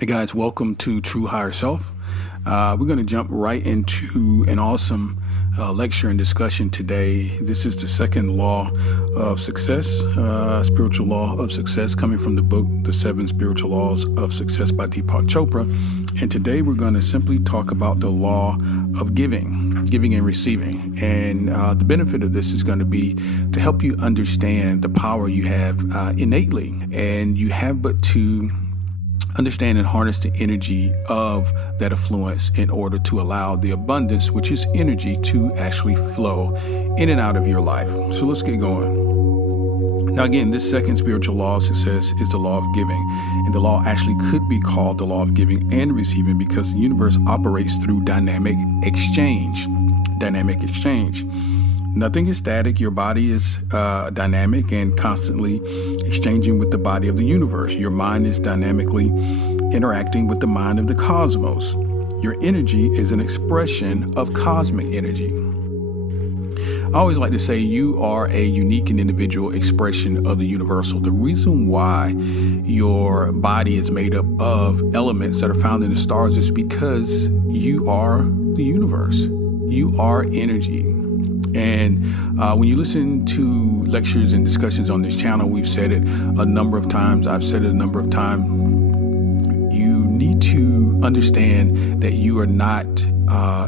Hey guys, welcome to True Higher Self. We're going to jump right into an awesome lecture and discussion today. This is the second law of success, spiritual law of success, coming from the book, The 7 Spiritual Laws of Success by Deepak Chopra. And today we're going to simply talk about the law of giving and receiving. And the benefit of this is going to be to help you understand the power you have innately. And you have but to understand and harness the energy of that affluence in order to allow the abundance, which is energy, to actually flow in and out of your life. So let's get going. Now, again, this second spiritual law of success is the law of giving. And the law actually could be called the law of giving and receiving because the universe operates through dynamic exchange. Nothing is static. Your body is dynamic and constantly exchanging with the body of the universe. Your mind is dynamically interacting with the mind of the cosmos. Your energy is an expression of cosmic energy. I always like to say you are a unique and individual expression of the universal. The reason why your body is made up of elements that are found in the stars is because you are the universe. You are energy. And when you listen to lectures and discussions on this channel, we've said it a number of times. I've said it a number of times. You need to understand that you are not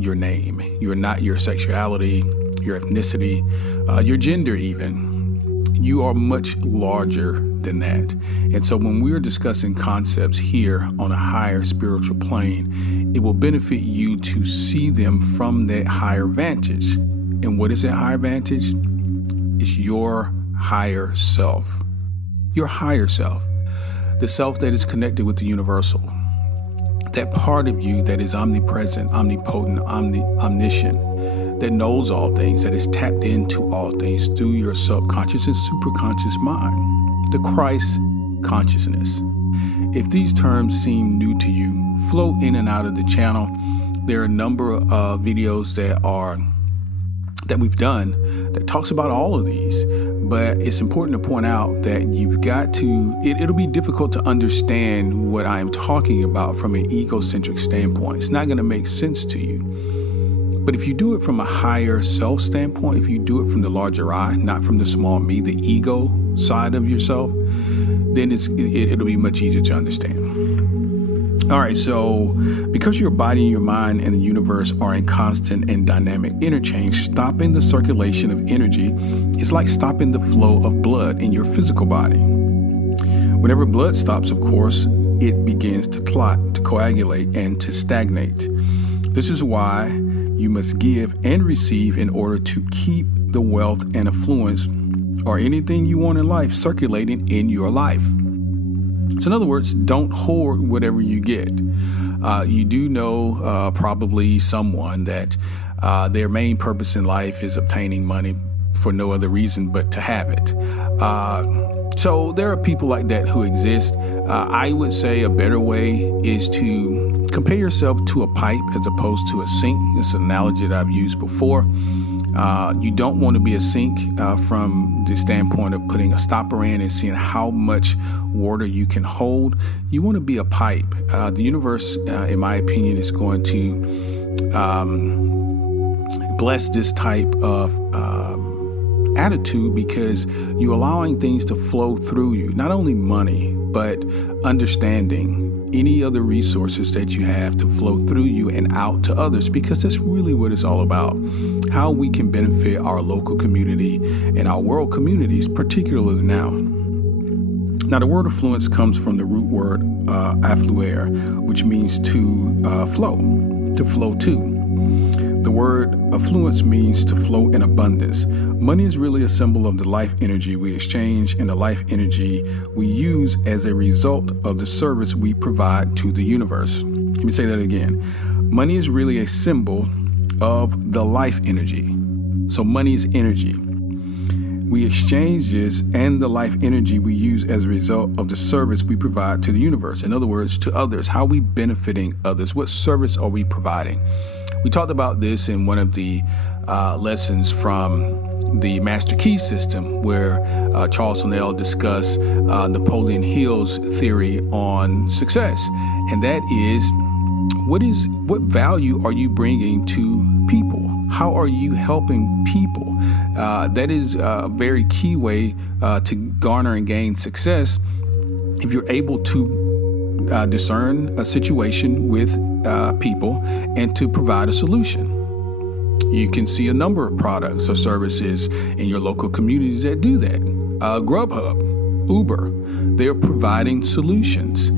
your name. You are not your sexuality, your ethnicity, your gender even. You are much larger than that. And so when we're discussing concepts here on a higher spiritual plane, it will benefit you to see them from that higher vantage. And what is that higher vantage? It's your higher self. Your higher self. The self that is connected with the universal. That part of you that is omnipresent, omnipotent, omniscient, that knows all things, that is tapped into all things through your subconscious and superconscious mind. The Christ consciousness. If these terms seem new to you, flow in and out of the channel. There are a number of videos that we've done that talks about all of these, but it's important to point out that you've got to, it'll be difficult to understand what I am talking about from an egocentric standpoint. It's not going to make sense to you. But if you do it from a higher self standpoint, if you do it from the larger I, not from the small me, the ego side of yourself, then it'll be much easier to understand. All right, so because your body and your mind and the universe are in constant and dynamic interchange, stopping the circulation of energy is like stopping the flow of blood in your physical body. Whenever blood stops, of course, it begins to clot, to coagulate, and to stagnate. This is why you must give and receive in order to keep the wealth and affluence or anything you want in life circulating in your life. So in other words, don't hoard whatever you get. You do know probably someone that their main purpose in life is obtaining money for no other reason but to have it. So there are people like that who exist. I would say a better way is to compare yourself to a pipe as opposed to a sink. It's an analogy that I've used before. You don't want to be a sink from the standpoint of putting a stopper in and seeing how much water you can hold. You want to be a pipe. The universe, in my opinion, is going to bless this type of attitude because you're allowing things to flow through you. Not only money, but understanding any other resources that you have to flow through you and out to others, because that's really what it's all about. How we can benefit our local community and our world communities, particularly now. Now, the word affluence comes from the root word affluere, which means to flow to. The word affluence means to flow in abundance. Money is really a symbol of the life energy we exchange and the life energy we use as a result of the service we provide to the universe. Let me say that again. Money is really a symbol of the life energy. So money is energy. We exchange this and the life energy we use as a result of the service we provide to the universe. In other words, to others. How are we benefiting others? What service are we providing? We talked about this in one of the lessons from the Master Key System, where Charles Snell discussed Napoleon Hill's theory on success. And that is, what value are you bringing to people? How are you helping people? That is a very key way to garner and gain success. If you're able to discern a situation with people and to provide a solution. You can see a number of products or services in your local communities that do that. Grubhub, Uber, they're providing solutions.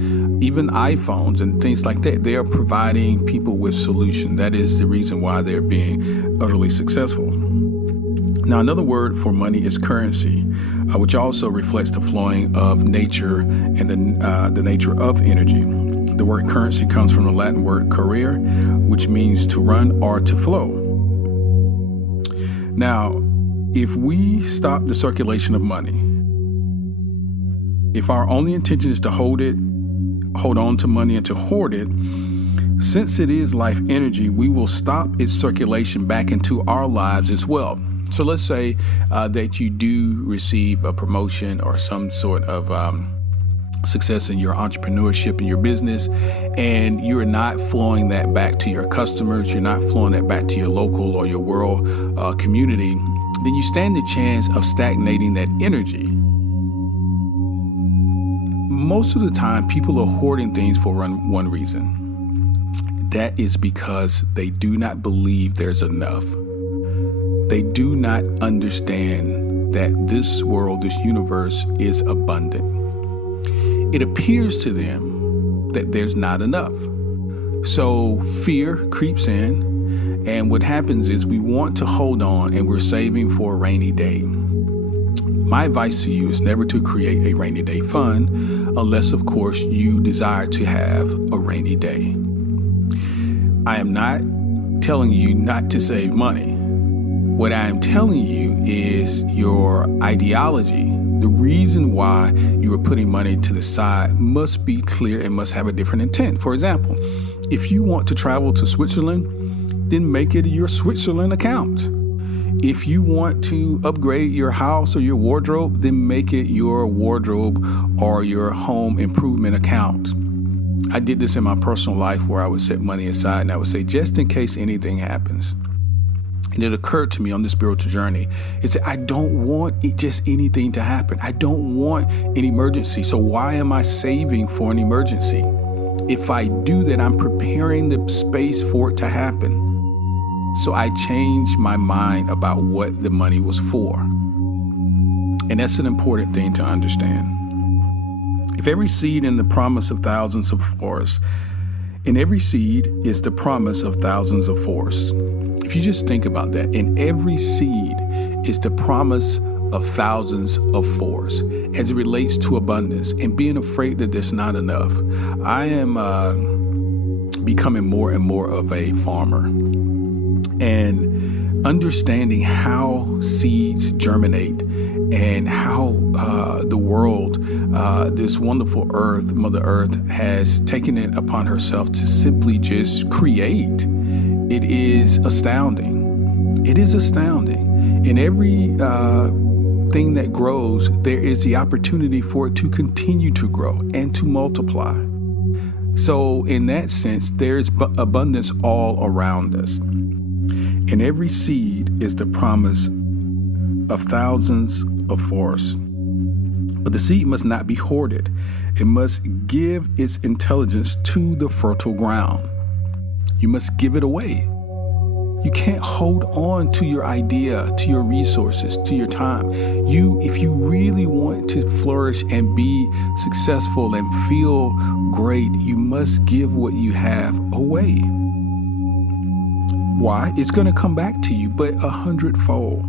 Even iPhones and things like that, they are providing people with solutions. That is the reason why they're being utterly successful. Now, another word for money is currency, which also reflects the flowing of nature and the nature of energy. The word currency comes from the Latin word currere, which means to run or to flow. Now, if we stop the circulation of money, if our only intention is to hold on to money and to hoard it, since it is life energy, we will stop its circulation back into our lives as well. So let's say that you do receive a promotion or some sort of success in your entrepreneurship and your business, and you're not flowing that back to your customers, you're not flowing that back to your local or your world community, then you stand the chance of stagnating that energy. Most of the time, people are hoarding things for one reason. That is because they do not believe there's enough. They do not understand that this world, this universe is abundant. It appears to them that there's not enough. So fear creeps in, and what happens is we want to hold on and we're saving for a rainy day. My advice to you is never to create a rainy day fund unless, of course, you desire to have a rainy day. I am not telling you not to save money. What I am telling you is your ideology. The reason why you are putting money to the side must be clear and must have a different intent. For example, if you want to travel to Switzerland, then make it your Switzerland account. If you want to upgrade your house or your wardrobe, then make it your wardrobe or your home improvement account. I did this in my personal life where I would set money aside and I would say, just in case anything happens. And it occurred to me on this spiritual journey, it's that I don't want just anything to happen. I don't want an emergency. So why am I saving for an emergency? If I do that, I'm preparing the space for it to happen. So I changed my mind about what the money was for. And that's an important thing to understand. If every seed in the promise of thousands of forests, in every seed is the promise of thousands of forests. If you just think about that, in every seed is the promise of thousands of forests as it relates to abundance and being afraid that there's not enough. I am becoming more and more of a farmer and understanding how seeds germinate and how the world, this wonderful earth, Mother Earth, has taken it upon herself to simply just create. It is astounding. It is astounding. In every thing that grows, there is the opportunity for it to continue to grow and to multiply. So in that sense, there's abundance all around us. In every seed is the promise of thousands of forests. But the seed must not be hoarded. It must give its intelligence to the fertile ground. You must give it away. You can't hold on to your idea, to your resources, to your time. If you really want to flourish and be successful and feel great, you must give what you have away. Why? It's going to come back to you, but 100-fold.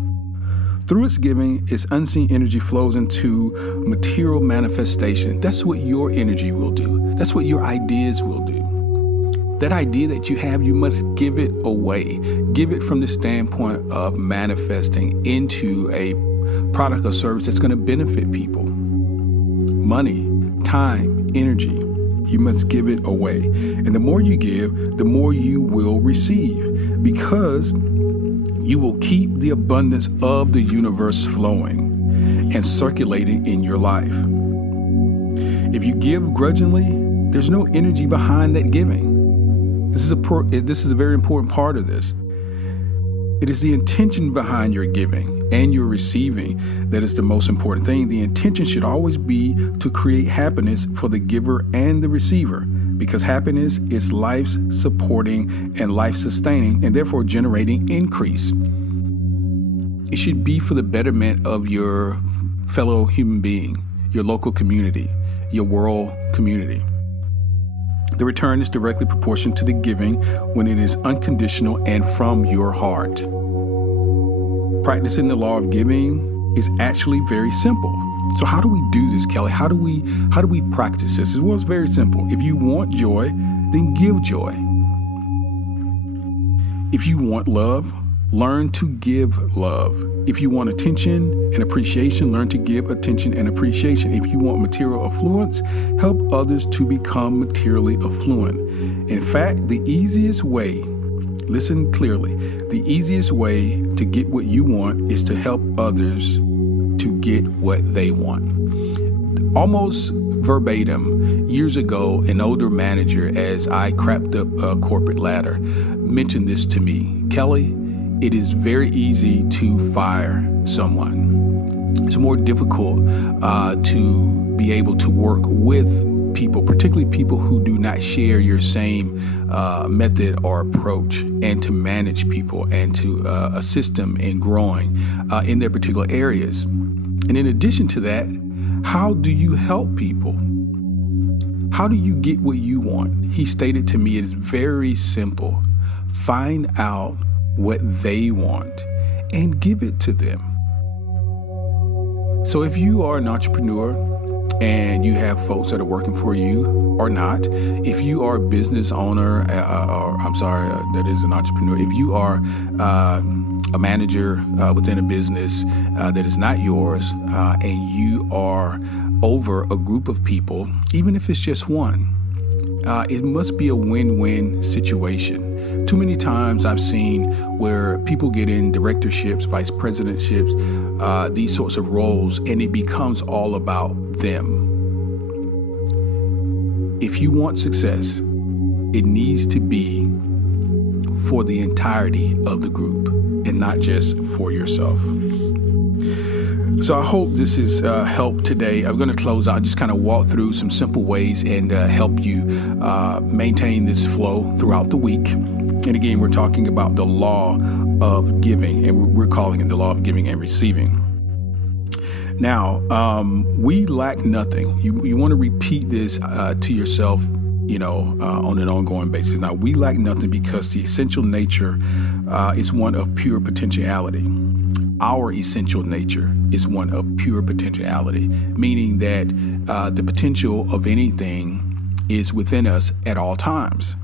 Through its giving, its unseen energy flows into material manifestation. That's what your energy will do. That's what your ideas will do. That idea that you have, you must give it away. Give it from the standpoint of manifesting into a product or service that's going to benefit people. Money, time, energy. You must give it away. And the more you give, the more you will receive, because you will Keep the abundance of the universe flowing and circulating in your life. If you give grudgingly, there's no energy behind that giving. This is a very important part of this. It is the intention behind your giving and your receiving that is the most important thing. The intention should always be to create happiness for the giver and the receiver, because happiness is life's supporting and life sustaining, and therefore generating increase. It should be for the betterment of your fellow human being, your local community, your world community. The return is directly proportional to the giving when it is unconditional and from your heart. Practicing the law of giving is actually very simple. So how do we do this, Kelly? How do we practice this? Well, it's very simple. If you want joy, then give joy. If you want love, learn to give love. If you want attention and appreciation, learn to give attention and appreciation. If you want material affluence, help others to become materially affluent. In fact, the easiest way, listen clearly, the easiest way to get what you want is to help others to get what they want. Almost verbatim, years ago, an older manager, as I crept up a corporate ladder, mentioned this to me. Kelly, it is very easy to fire someone. It's more difficult to be able to work with people, particularly people who do not share your same method or approach, and to manage people and to assist them in growing in their particular areas. And in addition to that, how do you help people? How do you get what you want? He stated to me, it is very simple. Find out what they want and give it to them. So if you are an entrepreneur and you have folks that are working for you or not, if you are a business owner, that is an entrepreneur, if you are a manager within a business that is not yours, and you are over a group of people, even if it's just one, it must be a win-win situation. Too many times I've seen where people get in directorships, vice presidentships, these sorts of roles, and it becomes all about them. If you want success, it needs to be for the entirety of the group and not just for yourself. So I hope this has helped today. I'm going to close out, just kind of walk through some simple ways and help you maintain this flow throughout the week. And again, we're talking about the law of giving, and we're calling it the law of giving and receiving. Now, we lack nothing. You want to repeat this to yourself, on an ongoing basis. Now, we lack nothing because the essential nature is one of pure potentiality. Our essential nature is one of pure potentiality, meaning that the potential of anything is within us at all times.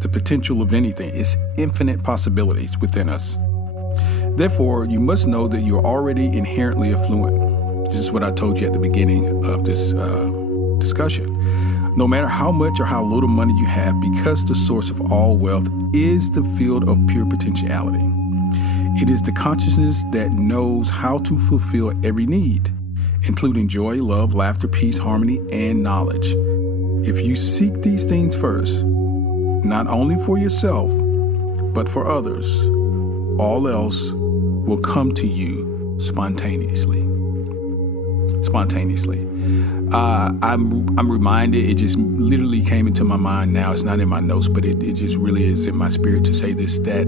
The potential of anything is infinite possibilities within us. Therefore, you must know that you're already inherently affluent. This is what I told you at the beginning of this discussion. No matter how much or how little money you have, because the source of all wealth is the field of pure potentiality. It is the consciousness that knows how to fulfill every need, including joy, love, laughter, peace, harmony, and knowledge. If you seek these things first, not only for yourself, but for others, all else will come to you spontaneously. I'm reminded, it just literally came into my mind now. It's not in my notes, but it just really is in my spirit to say this, that,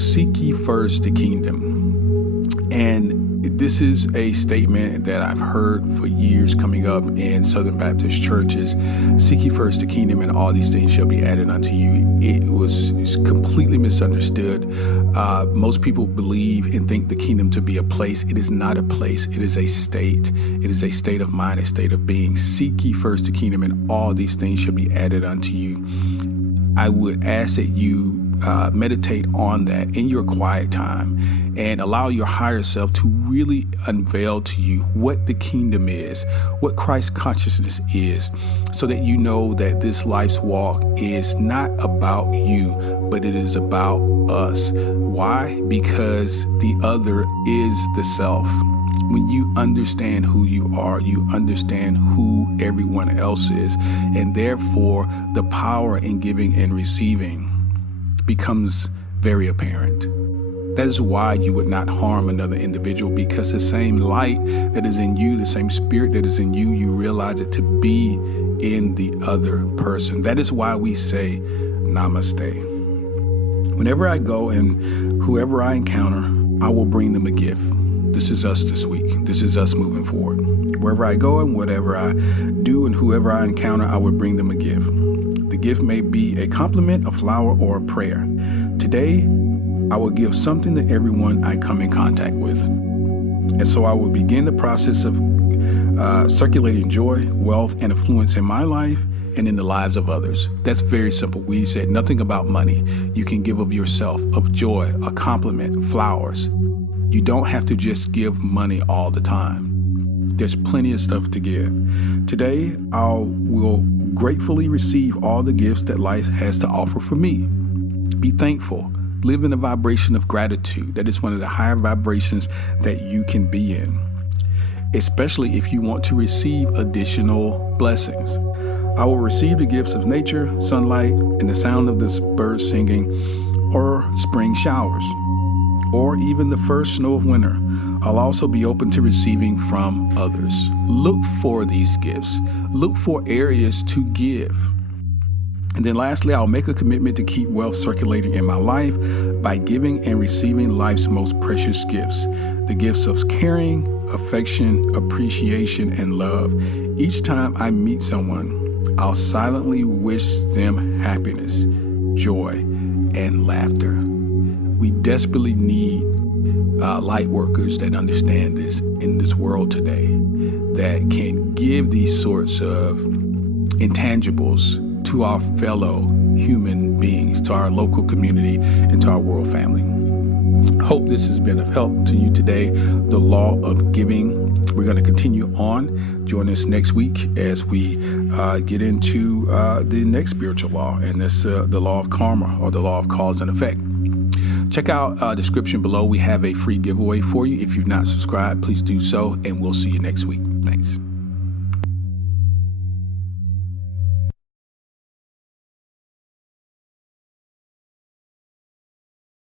seek ye first the kingdom. And this is a statement that I've heard for years coming up in Southern Baptist churches. Seek ye first the kingdom, and all these things shall be added unto you. It's completely misunderstood. Most people believe and think the kingdom to be a place. It is not a place. It is a state. It is a state of mind, a state of being. Seek ye first the kingdom, and all these things shall be added unto you. I would ask that you meditate on that in your quiet time and allow your higher self to really unveil to you what the kingdom is, what Christ consciousness is, so that you know that this life's walk is not about you, but it is about us. Why? Because the other is the self. When you understand who you are, you understand who everyone else is, and therefore the power in giving and receiving becomes very apparent. That is why you would not harm another individual, because the same light that is in you, the same spirit that is in you, you realize it to be in the other person. That is why we say namaste. Whenever I go and whoever I encounter, I will bring them a gift. This is us this week. This is us moving forward. Wherever I go and whatever I do and whoever I encounter, I will bring them a gift. The gift may be a compliment, a flower, or a prayer. Today, I will give something to everyone I come in contact with. And so I will begin the process of circulating joy, wealth, and affluence in my life and in the lives of others. That's very simple. We said nothing about money. You can give of yourself, of joy, a compliment, flowers. You don't have to just give money all the time. There's plenty of stuff to give. Today, I will gratefully receive all the gifts that life has to offer for me. Be thankful. Live in a vibration of gratitude. That is one of the higher vibrations that you can be in, especially if you want to receive additional blessings. I will receive the gifts of nature, sunlight, and the sound of the birds singing, or spring showers, or even the first snow of winter. I'll also be open to receiving from others. Look for these gifts. Look for areas to give. And then lastly, I'll make a commitment to keep wealth circulating in my life by giving and receiving life's most precious gifts, the gifts of caring, affection, appreciation, and love. Each time I meet someone, I'll silently wish them happiness, joy, and laughter. We desperately need light workers that understand this in this world today, that can give these sorts of intangibles to our fellow human beings, to our local community, and to our world family. Hope this has been of help to you today. The law of giving. We're going to continue on. Join us next week as we get into the next spiritual law, and that's the law of karma, or the law of cause and effect. Check out description below. We have a free giveaway for you. If you've not subscribed, please do so, and we'll see you next week. Thanks.